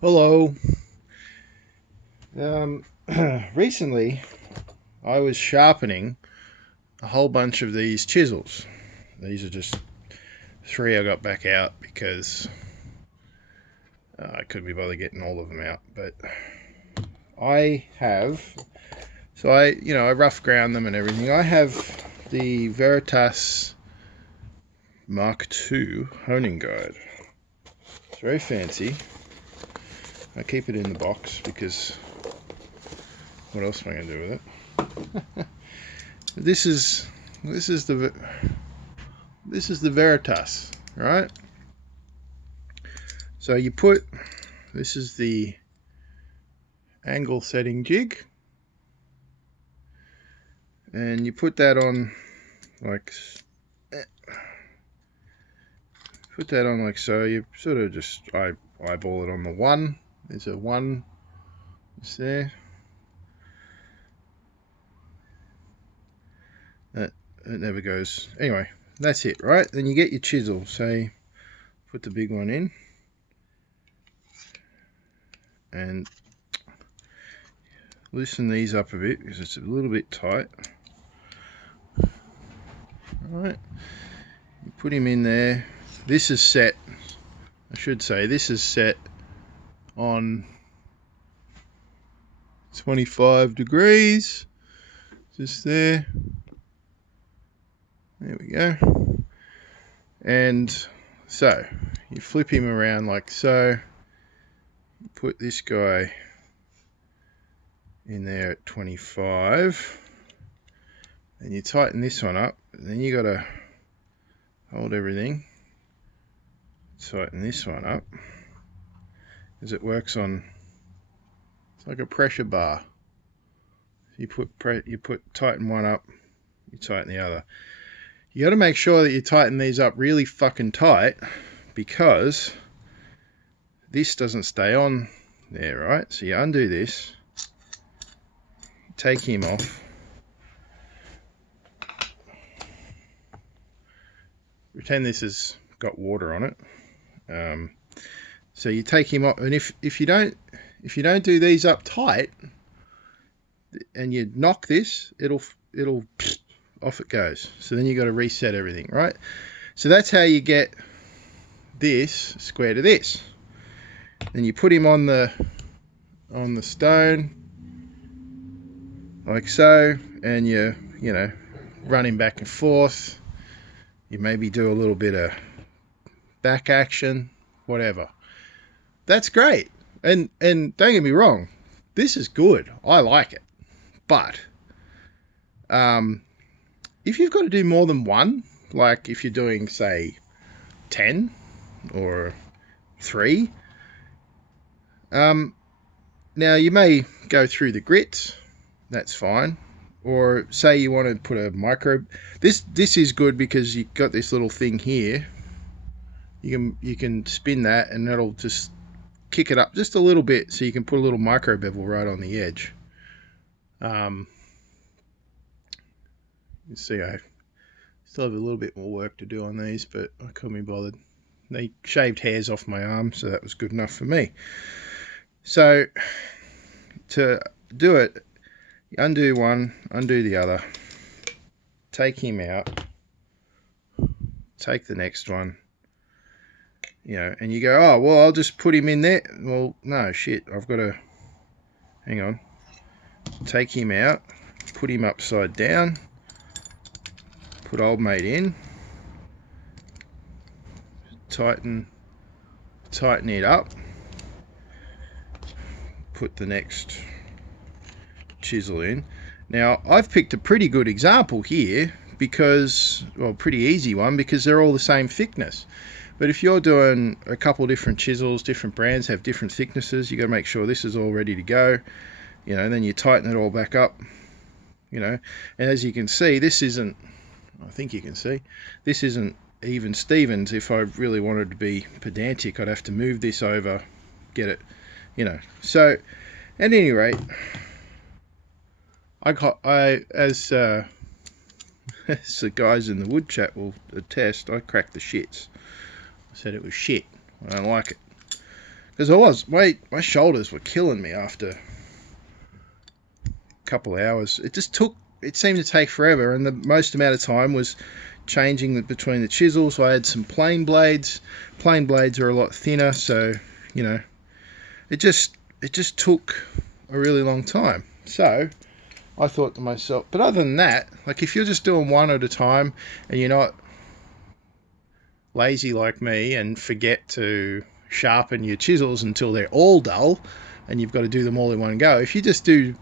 Hello. Um, Recently, I was sharpening a whole bunch of these chisels. These are just three I got back out because I couldn't be bothered getting all of them out. But I have, I rough ground them and everything. I have the Veritas Mark II honing guide. It's very fancy. I keep it in the box because what else am I going to do with it? This is the Veritas, right? So you put, this is the angle setting jig, and you put that on like so. You sort of just eyeball it on the one. There's a one. It's there. That it never goes. Anyway, that's it, right? Then you get your chisel. Say, put the big one in, and loosen these up a bit because it's a little bit tight. Right, you put him in there. This is set, I should say, this is set on 25 degrees. Just there. There we go. And so you flip him around like so. Put this guy in there at 25. And you tighten this one up. And then you got to hold everything. Tighten this one up. Because it works on, it's like a pressure bar. You tighten one up, you tighten the other. You got to make sure that you tighten these up really fucking tight, because this doesn't stay on there, right? So you undo this, take him off, pretend this has got water on it. So you take him off, and if you don't do these up tight, and you knock this, it'll off it goes. So then you got to reset everything, right? So that's how you get this square to this. Then you put him on the stone like so, and you run him back and forth. You maybe do a little bit of back action, whatever. That's great. And don't get me wrong, this is good. I like it. But if you've got to do more than one, like if you're doing, say, 10 or 3, now you may go through the grits. That's fine. Or say you want to put a micro. This is good because you've got this little thing here. You can spin that, and that'll just kick it up just a little bit, so you can put a little micro bevel right on the edge. You see, I still have a little bit more work to do on these, but I couldn't be bothered. They shaved hairs off my arm, so that was good enough for me. So to do it, you undo one, undo the other, take him out, take the next one, and you go, oh, well, I'll just put him in there. Well, no, shit, I've got to, hang on, take him out, put him upside down, put old mate in, tighten it up, put the next chisel in. Now I've picked a pretty good example here because, well, pretty easy one, because they're all the same thickness. But if you're doing a couple different chisels, different brands have different thicknesses, you got to make sure this is all ready to go. Then you tighten it all back up. And as you can see, this isn't, I think you can see, this isn't even Stevens. If I really wanted to be pedantic, I'd have to move this over, get it, So, at any rate, as the guys in the wood chat will attest, I cracked the shits. I said it was shit. I don't like it. because my shoulders were killing me after a couple of hours. It seemed to take forever, and the most amount of time was changing between the chisels. So I had some plain blades. Plain blades are a lot thinner, so it just took a really long time. So I thought to myself, but other than that, like if you're just doing one at a time and you're not lazy like me and forget to sharpen your chisels until they're all dull and you've got to do them all in one go, if you just do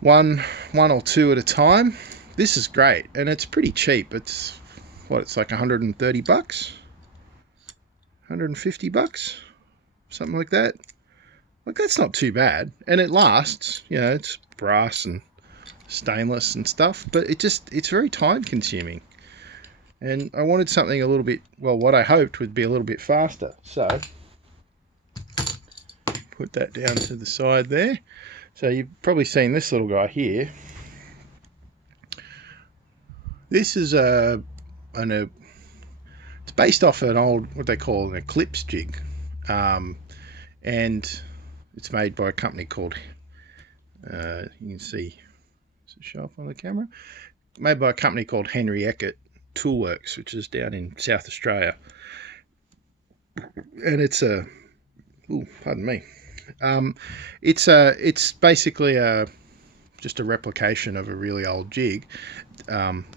one or two at a time, this is great. And it's pretty cheap. It's like $130, $150, something like that. Like, that's not too bad, and it lasts. It's brass and stainless and stuff, but it's very time consuming, and I wanted something a little bit, well, what I hoped would be a little bit faster. So put that down to the side there. So you've probably seen this little guy here. This is it's based off an old, what they call an Eclipse jig, and it's made by a company called, you can see, does it show up on the camera? Made by a company called Henry Eckert Toolworks, which is down in South Australia. And it's pardon me. It's basically just a replication of a really old jig.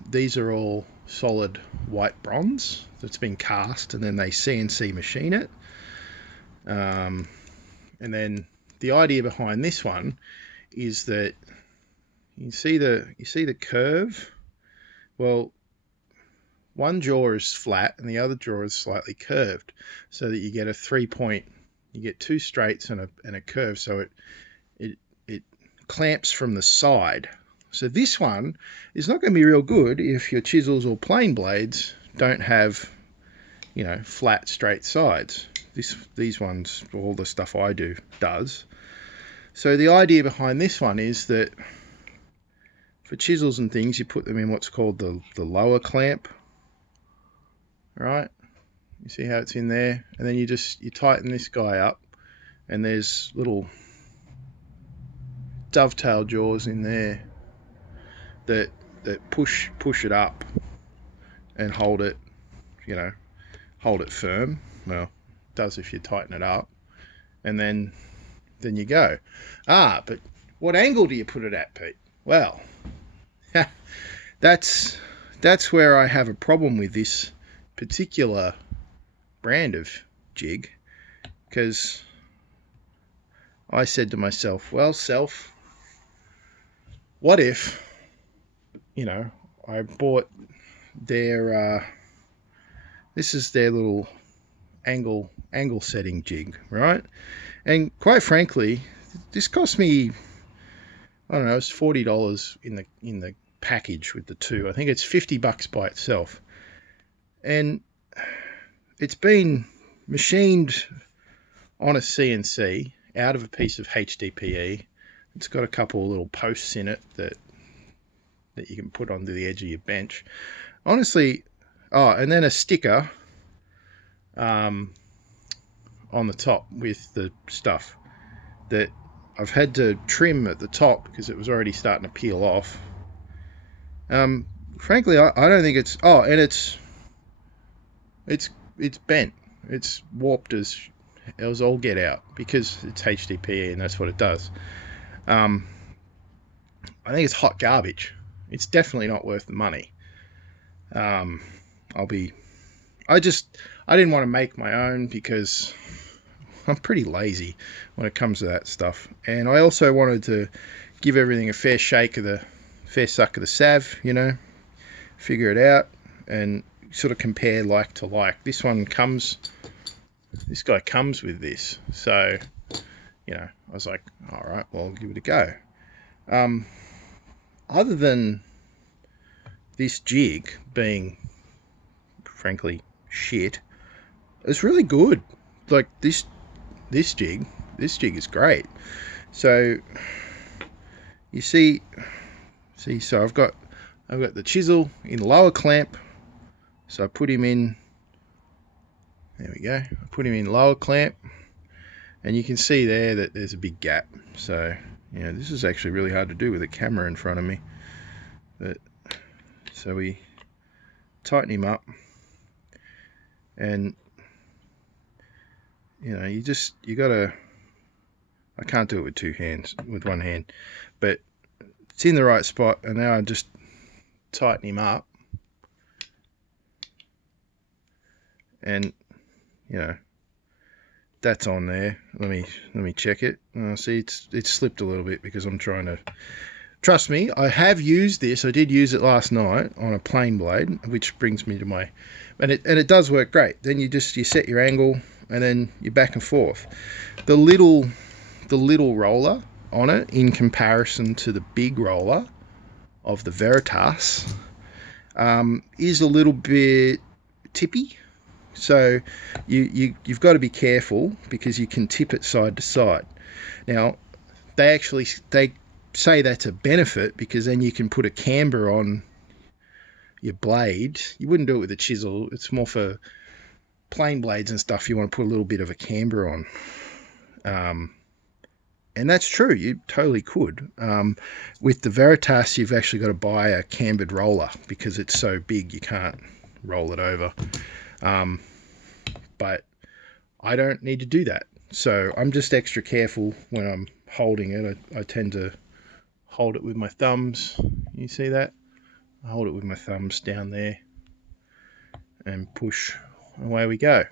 These are all solid white bronze that's been cast, and then they CNC machine it. And then the idea behind this one is that you see the curve. Well, one jaw is flat and the other jaw is slightly curved, so that you get a 3-point. You get two straights and a curve, so it clamps from the side. So this one is not going to be real good if your chisels or plane blades don't have, flat straight sides. These ones, all the stuff I do does. So the idea behind this one is that for chisels and things, you put them in what's called the lower clamp. Right? You see how it's in there? And then you tighten this guy up, and there's little dovetail jaws in there that push it up and hold it firm. Well, it does if you tighten it up, and then you go. But what angle do you put it at, Pete? Well, that's where I have a problem with this particular brand of jig, because I said to myself, well, what if I bought their this is their little angle setting jig, right? And quite frankly, this cost me, I don't know, it's $40 in the package with the two. I think it's $50 by itself, and it's been machined on a CNC out of a piece of HDPE. It's got a couple of little posts in it that you can put onto the edge of your bench. Honestly, and then a sticker on the top with the stuff that I've had to trim at the top because it was already starting to peel off. Frankly, I don't think it's... and it's bent. It's warped as all get out because it's HDPE and that's what it does. I think it's hot garbage. It's definitely not worth the money. I didn't want to make my own because I'm pretty lazy when it comes to that stuff. And I also wanted to give everything a fair suck of the salve, figure it out and sort of compare like to like. This guy comes with this. So, I was like, all right, well, I'll give it a go. Other than this jig being, frankly, shit, it's really good. Like this jig is great. So you see, so I've got the chisel in the lower clamp. So I put him in. There we go. I put him in lower clamp, And you can see there that there's a big gap. So, you know, this is actually really hard to do with a camera in front of me. But so we tighten him up, and you know, you gotta, I can't do it with two hands, with one hand, but it's in the right spot. And now I just tighten him up, and you know, that's on there. Let me check it. See, it's slipped a little bit because I'm trying to. Trust me, I have used this. I did use it last night on a plain blade, which brings me to my, and it does work great. Then you set your angle, and then you're back and forth. The little roller on it, in comparison to the big roller of the Veritas, is a little bit tippy. So you've got to be careful, because you can tip it side to side. Now they say that's a benefit, because then you can put a camber on your blade. You wouldn't do it with a chisel. It's more for plain blades and stuff. You want to put a little bit of a camber on. And that's true. You totally could. With the Veritas, you've actually got to buy a cambered roller, because it's so big you can't roll it over. But I don't need to do that. So I'm just extra careful when I'm holding it. I tend to hold it with my thumbs. You see that? I hold it with my thumbs down there and push. Away we go.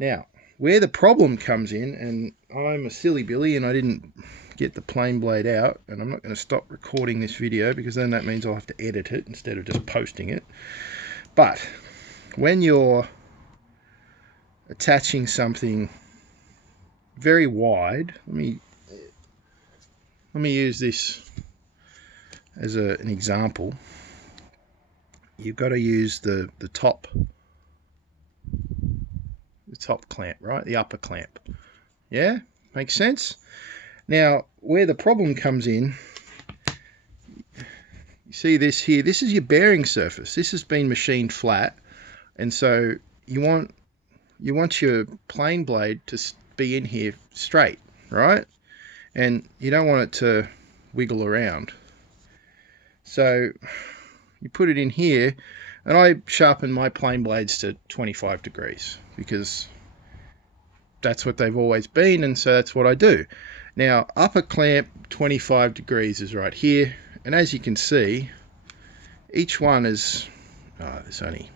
Now, where the problem comes in, and I'm a silly Billy and I didn't get the plain blade out, and I'm not going to stop recording this video, because then that means I'll have to edit it instead of just posting it. But when you're attaching something very wide, let me use this as an example. You've got to use the top clamp, right? The upper clamp. Yeah, makes sense. Now, where the problem comes in, you see this here. This is your bearing surface. This has been machined flat, and so you want your plain blade to be in here straight, right? And you don't want it to wiggle around. So you put it in here, and I sharpen my plain blades to 25 degrees, because that's what they've always been, and so that's what I do. Now, upper clamp 25 degrees is right here, and as you can see, each one is, there's only,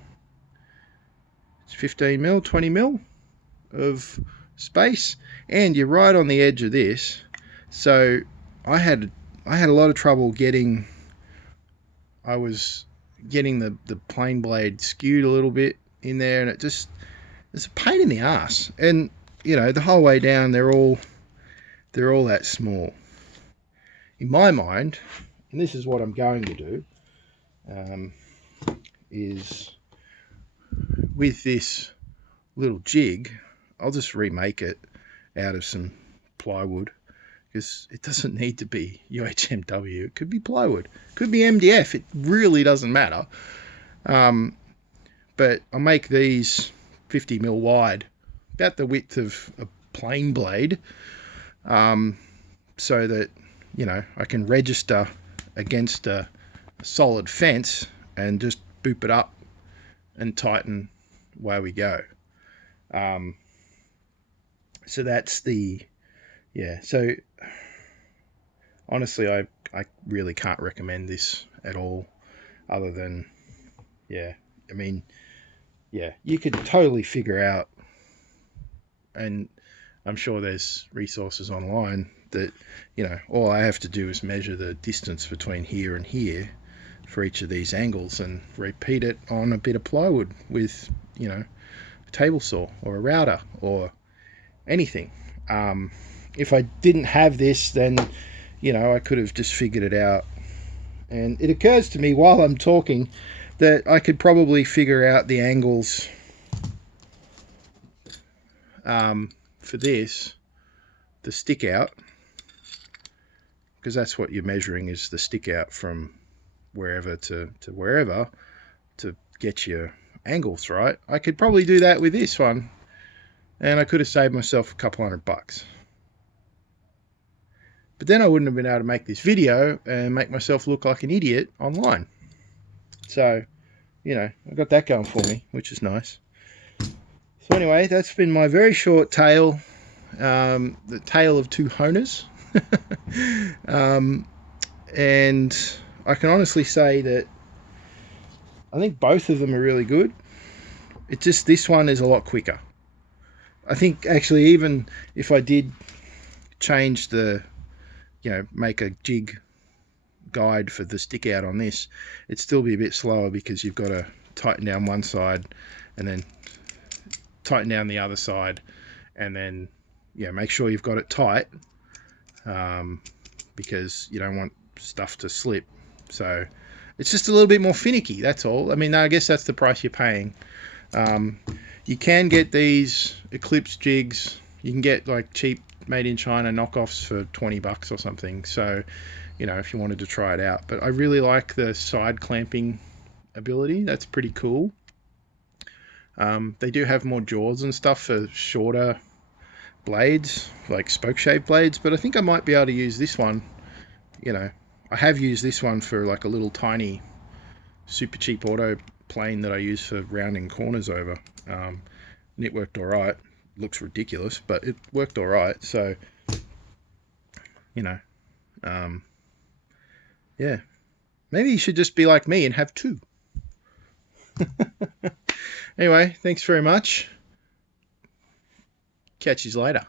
it's 15 mil, 20 mil of space, and you're right on the edge of this. So I had a lot of trouble getting, I was getting the plain blade skewed a little bit in there, and it's a pain in the ass. And you know, the whole way down they're all that small. In my mind, and this is what I'm going to do, is with this little jig, I'll just remake it out of some plywood, because it doesn't need to be UHMW. It could be plywood, it could be MDF. It really doesn't matter. But I'll make these 50 mil wide, about the width of a plain blade, so that, you know, I can register against a solid fence and just boop it up and tighten while we go. So that's the, yeah, so honestly, I really can't recommend this at all, other than, yeah, I mean, yeah, you could totally figure out, and I'm sure there's resources online that, you know, all I have to do is measure the distance between here and here for each of these angles, and repeat it on a bit of plywood with, you know, a table saw or a router or anything. If I didn't have this, then, you know, I could have just figured it out. And it occurs to me while I'm talking that I could probably figure out the angles for this, the stick out, because that's what you're measuring, is the stick out from wherever to wherever, to get your angles right. I could probably do that with this one, and I could have saved myself a couple $100. But then I wouldn't have been able to make this video and make myself look like an idiot online. So, you know, I got that going for me, which is nice. So anyway, that's been my very short tale, the tale of two honers. And I can honestly say that I think both of them are really good. It's just this one is a lot quicker. I think actually even if I did change the, you know, make a jig guide for the stick out on this, it'd still be a bit slower because you've got to tighten down one side and then tighten down the other side, and then, yeah, make sure you've got it tight, because you don't want stuff to slip. So it's just a little bit more finicky, that's all. I mean, I guess that's the price you're paying. You can get these Eclipse jigs, you can get like cheap made in China knockoffs for $20 or something, so you know, if you wanted to try it out. But I really like the side clamping ability. That's pretty cool. They do have more jaws and stuff for shorter blades, like spoke shaped blades, but I think I might be able to use this one. You know, I have used this one for like a little tiny super cheap auto plane that I use for rounding corners over, and it worked all right. Looks ridiculous, but it worked all right. So, you know, yeah, maybe you should just be like me and have two. Anyway, thanks very much. Catch you later.